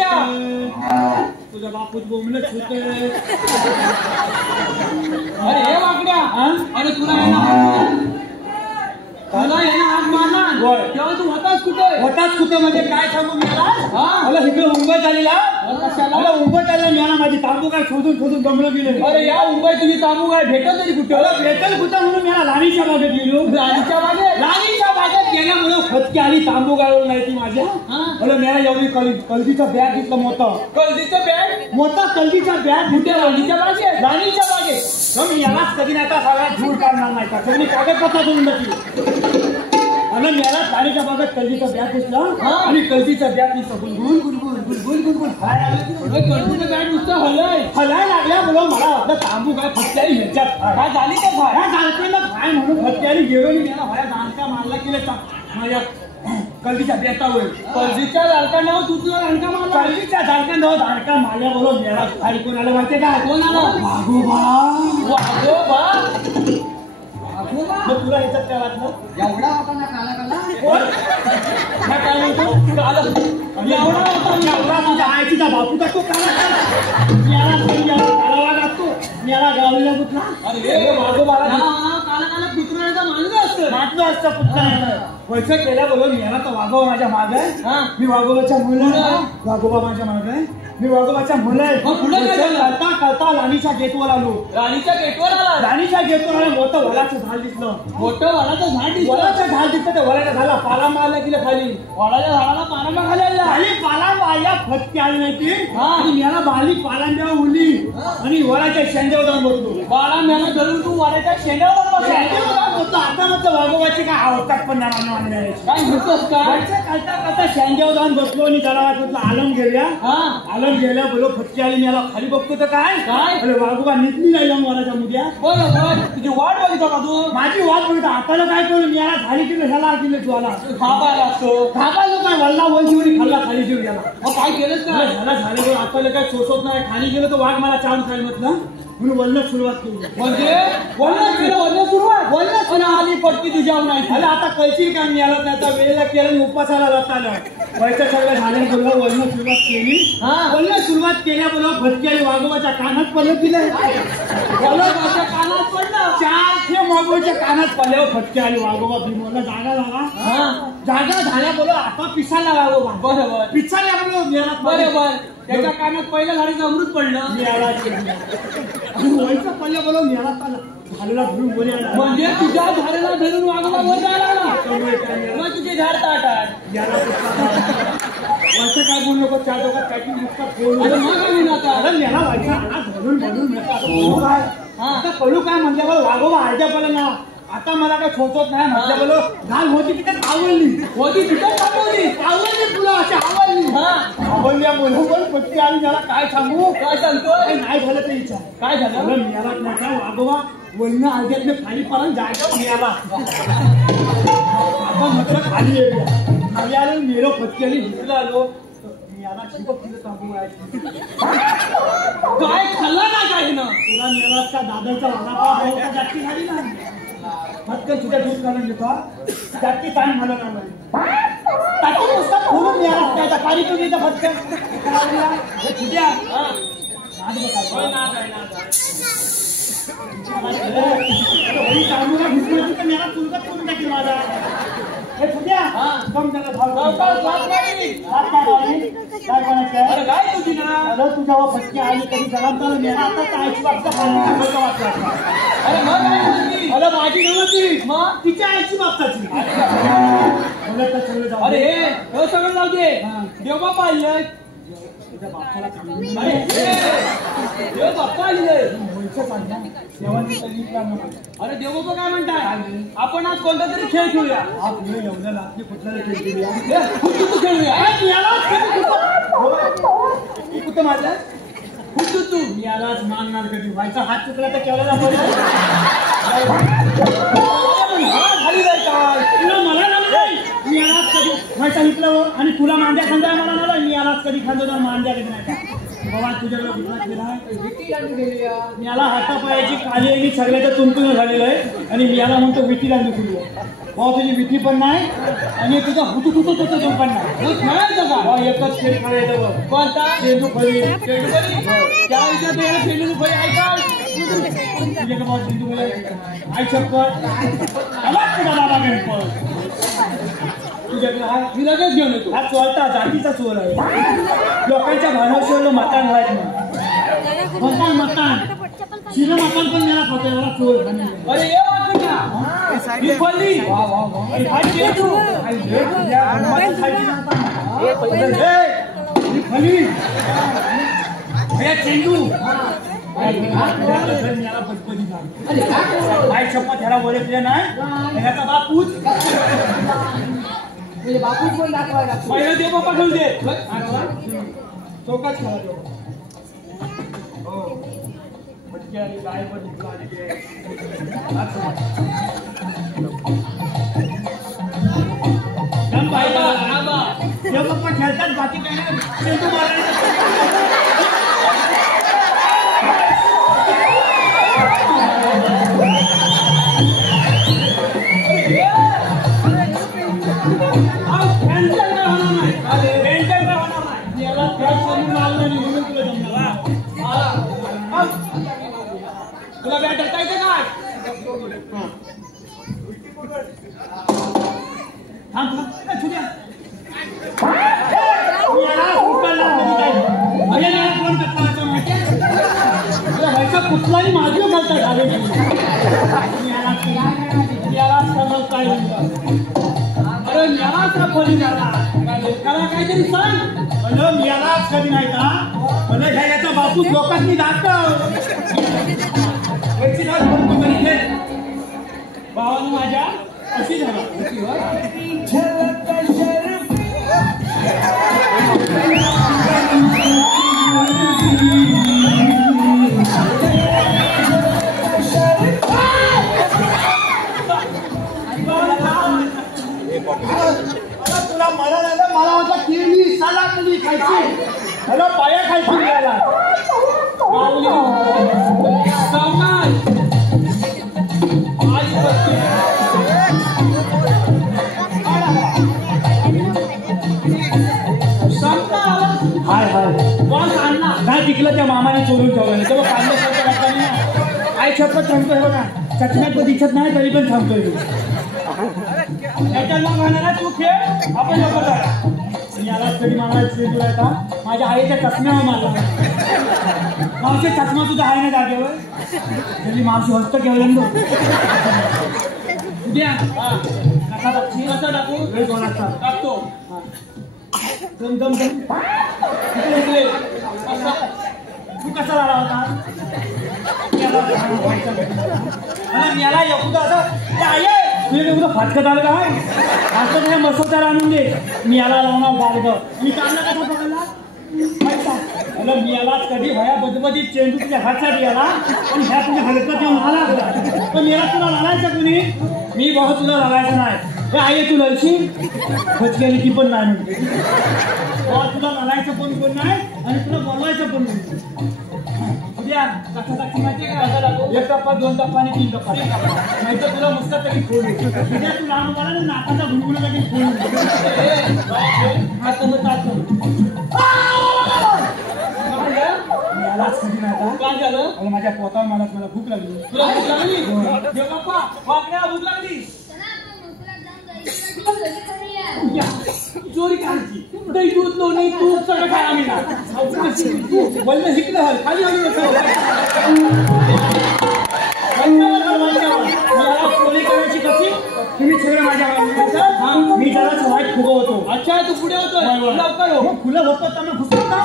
वाकड्या तुझा बापूच बोंबलच होते. अरे हे वाकड्या अरे तुला आहे ना हात मारला तेव्हा तू होताच कुठे म्हणजे काय सांगू मला इकडे मुंबईत आलेला मला मुंबईत आलेला मी माझी तांबू काय शोधून गमलं गेले. अरे या मुंबईत तुम्ही तांबू काय भेटत तरी कुठं भेटल कुठं म्हणून मी राणीच्या बागेत गेलो. राणीच्या बागेत गेल्यामुळे फटकी आली तांबू गाळून नाही ती माझ्या मला मेला एवढी कल्दीचं बॅग घेतलं मोठं कल्दीचा बॅग कुठे राणीच्या बागेत मी यालाच कधी नाही आता सगळ्यात धूळ काढणार नाही का कधी कागदपत्र देऊन नक्की आणि मला राणीच्या बागेत कल्दीचा बॅग घेतला आणि कल्दीचा बॅग मी गुलगुल कल्दीचं बॅग नुसतं हलाय लागल्या बोलो मला वाटलं तांबू काय फटक्यारी ह्याच्यात काय झाली का काय म्हणून फटक्यारी गेलो मी मला माझ्या दांडका मारला केलं माझ्या कल्दीच्या बेटावर कल्दीच्या दाडका नाव तुझं दाडका मारला कल्दीच्या दाडका मारल्या बोलो मेळा खाली कोण आलं माहितीये का कोण आलं वाघोबा मग तुला ह्याच्यात काय वाटलं एवढा होता ना काला काय म्हणतो एवढा तुझ्या आईचा बापूचा तो काला लागतो मेला गावलेला कुठला अरे वाघोबाला काला पुतळ्याचा मानलं असतं पुतळ्यानं वैसे केल्याबरोबर मेला तर वाघोबा माझ्या माग आहे मी वाघोबाच्या मुलं वाघोबा माझ्या माग आहे मी वाघोबाच्या मुलं आहे करता राणीच्या गेटवर आलो राणीच्या गेटवर आलं मोठं वडाचं झाड दिसलं वडाचं झाड दिसलं ते वडाच्या झाला पाला मारला गेलं खाली वडाच्या झाडाला पारंबा खाली पाला मारल्या फटकी आली नाही ती आणि मेला बाली पालांब्यावर उली आणि वडाच्या शेंड्यावर जाऊन बसलो बाळा मेला धरून तू वडाच्या शेंड्यावर बसलो आता मग वाघोबाची काय आवडतात पण काय म्हणतोस काय करता शेंड्यावर जाऊन बसलो आणि त्याला वाटलं आलम गेल्या बोलो फटकी आली मला खाली बघतो तर काय वाघोबा निघली नाही जाऊन वराच्या मुद्या बरोबर तुझी वाट बघित का तू माझी वाट बघित हाताला काय करू मी याला खाली केलं ह्याला केलं तू आला थापा लोक काय वल्ला वंशीवरी खाल्ला खाली जीव गेला मग काय केलंच का झालं हाताला काय सोसत नाही खाली गेलं तर वाघ मला चावून खाली म्हटलं म्हणून वल्ल सुरुवात केली म्हणजे वल्ल आली पटकी तुझ्यावर नाही अरे आता कळशील का मी आला त्याचा वेळेला केलं उपासाला जात आलं वैसे सगळं झालं बोललं वल्ल सुरुवात केल्या बोलव फटकी आली वाघोबाच्या कानात पडलं दिलं वाघोबाच्या कानात पडलं 4 वाघोबाच्या कानात पडल्यावर फटकी आली वाघोबा भीमला जागा झाल्या बोलो आता पिसाला वाघोबा बरोबर पिसाल्या बोलो बरोबर त्याच्या कानात पहिल्या झाडीचं अमृत पडलं वैसा पडलं बोलो मेळा झालेला धरून बोले म्हणजे तुझ्या झाडाला धरून वाघोबा वर जायला मग तुझे झाड ताटात वैसे काय बोलू नको त्या दोघात काही नुसता आता कळू काय म्हटलं वाघोबा अर्ध्या पडलं ना आता मला काय सोचत नाही म्हटलं बोलो घाल होती तिथे आवडली तुला अशी आवडल्या बोलून पट्टी आली मला काय सांगू काय सांगतोय नाही झालं ते विचार काय झालं मिळाला नाही वाघोबा वर्ण अर्ध्यातले खाली पडून जायचं मिळाला आता म्हटलं खाली आलं मेलो पट्टी आली घेतलं आलो काय खाल्ला ना काय ना तुला मेला का दादाचा वडापाव जास्ती झाली ना पटकन तुझ्या दूध काढून घेतो जास्ती टाइम झाला ना टाकी नुसता फोडून मिळाला त्याचा पाणी पिऊन येतं पटकन तुझ्या चुलकत करून टाकेल माझा हे तुझ्या कम काय तुझी ना तुझ्या फटके आली कधी जलांतर मेळा आता कायची बाबता वाटला अरे मग अरे माझी नव्हती मग तिच्या आईची बाबताची अरे हे सगळं जाऊ दे देवबापा आले अरे देवबापा काय म्हणताय आपण आज कोणता तरी खेळ खेळूया कुठं माझ्या तू मी यालाच मानणार कधी व्हायचा हात चुकला तर केवढा खाली जायचा तुला मला मी यालाच कधी व्हायचा इकलं आणि तुला मांड्या खांदा मला नाही मी यालाच कधी खांदो मांड्या कधी नाही बाबा तुझ्याकडे विश्वास केला मला हातापायाची काली आणि सगळ्याचं तुंतुन झालेलं आहे आणि मी याला म्हणतो विठी दांडू फिरलो बाबा तुझी विठी पण नाही आणि तुझा हुतुकुतच होतं तो पण नाही खेळायचं का एकच खेळ खेळायचं कोणता चेंडू फळी त्या विषयात याला चेंडू फळी ऐका तुझ्याकडे बाबा चेंडू फळी आई शपथ बाबा गणपत तुझ्याकडे हा मी लगेच घेऊन येतो हा चोरता जातीचा चोर आहे लोकांच्या भावनेवर मतान व्हायचं मतान मतान शिर मतान पण मला खातो एवढा चोर अरे ये वा चेंडू आई शपथ ह्याला ओळखले नाही ह्याचा बापूच बापूच पण दाखवायला पहिला दे बाबा घेऊन दे चौकाच खेळा मटकी आणि गाय पण पप्पा खेळतात बाकी काय तुला बॅट टाकायचं काय कुठलाही माझी घालतात अरे यालाच का फोन झाला त्याला काहीतरी सांग म्हणलं यालाच कधी नाही का म्हणलं याचा बापूस लोकांनी दाखव भावानं माझ्या अशी झाला तुला मला झालं मला वाटलं केळी साला तुझी खायची मला पाया खायची मिळाला हाय हाय बॉल आणला काय तिकलं त्या मामाने चोरून ठेवलं तो कांदा आई छप्पत थांबतोय बघा चष्म्यात तो दिसत नाही तरी पण थांबतोय तू खेळ आपण याला तरी मला चेंडू आहे का माझ्या आईच्या चष्म्यावर मारला मावशी चष्मा सुद्धा आहे ना जागेवर तरी मावशी हस्त केवलं उद्या कसा टाकशी कसा टाकू वेळ टाकतो दम दम दम तू कसा झाला होता याला एवढं असं तुझं फाटकत आलं काय असं नाही मसोत्याला आणून दे मी याला लावणार बार्ग मी कांदा कसा पकडला मी याला कधी भया बदबदीत चेंडू तुझ्या हातसाठी आला आणि ह्या तुझ्या हलकत येऊन आला पण याला तुला लागायचं कुणी मी बहुत तुला लागायचं नाही हे आहे तू लळशी खचकेली ती पण नाही म्हणते तुला लागायचं पण कोण नाही आणि तुला बोलवायचं पण नाही उद्या कसा टाकी माहिती आहे का एक टप्पा दोन टप्पा आणि तीन टप्पा नाही तर तुला मस्त तरी फोडू उद्या तू लहान मला ना नाकाचा घुंगुला तरी फोडू हा तर यालाच कधी नाही काय झालं माझ्या पोटावर मला भूक लागली तुला भूक लागली बाप्पा वाकड्या भूक लागली चोरी खायची दही दूध लोणी तूप सगळं खाय आम्ही ना बोलणं शिकलं खाली चोरी करायची कशी तुम्ही सगळं माझ्या मी जरा वाईट फुगवतो अच्छा तू पुढे होतो लवकर हो फुलं होतं त्यांना घुसवता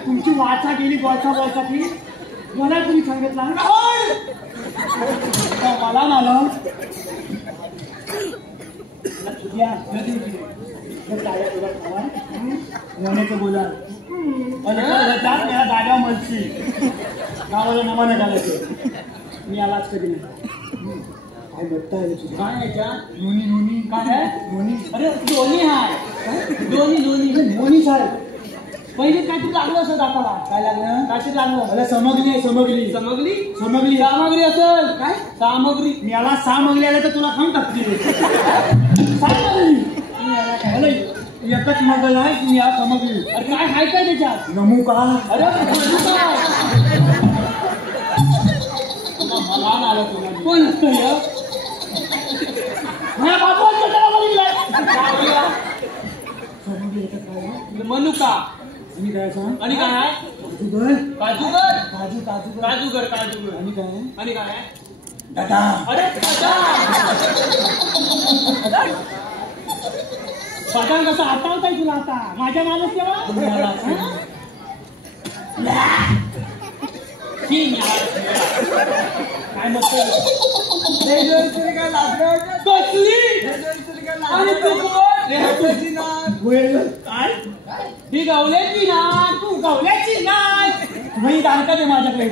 तुमची वाचा गेली बोलसाठी मला तुम्ही सांगितलं मला मला बोला मेरा दादा मलशी गावाला नमाने घालायचं मी आलाच कधी नाही काय बघताय काय याच्यात नोनी नोनी काय आहे नोनी अरे दोन्ही आहे दोन्ही साहेब पहिले काहीतरी लागलं असं दाताला काय लागलं काहीतरी लागलं अरे समगली आहे समगली समगली समगली सामग्री असेल काय सामग्री मी याला सामग्री आले तर तुला खाऊन टाकतील सामग्री एकच मगल आहे की या समगली अरे काय खायचं आहे त्याच्यात नमू का अरे मला आलं तुला कोण असतं मनुका आणि काय सांग आणि काय काजूगर काजूगर काजू काजूगर काजूगर काजूगर आणि काय दादा अरे बदाम कसं आठवताय तुला आता माझ्या मालच तेव्हा काय मस्त काय ही गवल्याची ना तू गवल्याची नाही दानका दे माझ्याकडे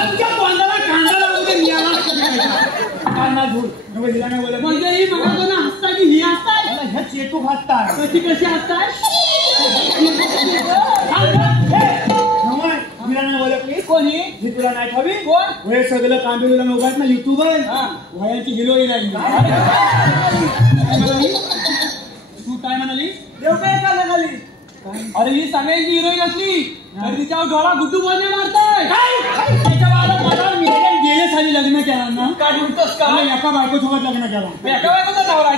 तुझ्या तोंडाला कांदा लावून दे कांदा झोड म्हणजे ही मला ना हसता की ही हसताय ह्या चेटू हसताय कशी कशी हसताय कोणी ही तुला नाही ठावी कोण हे सगळं कांदुलीला नव्हत ना युट्यूबर वयांची हिरोईन आहे तू काय म्हणाली देव काय खाली अरे ही सगळ्यांची हिरोईन असली तर तिच्यावर डोळा गुड्डू बोलणे मारताय त्याच्या बाळाला गेले साली लग्न केला ना काय म्हणतोस का एका बायको सोबत लग्न केला एका बायकोचा नवरा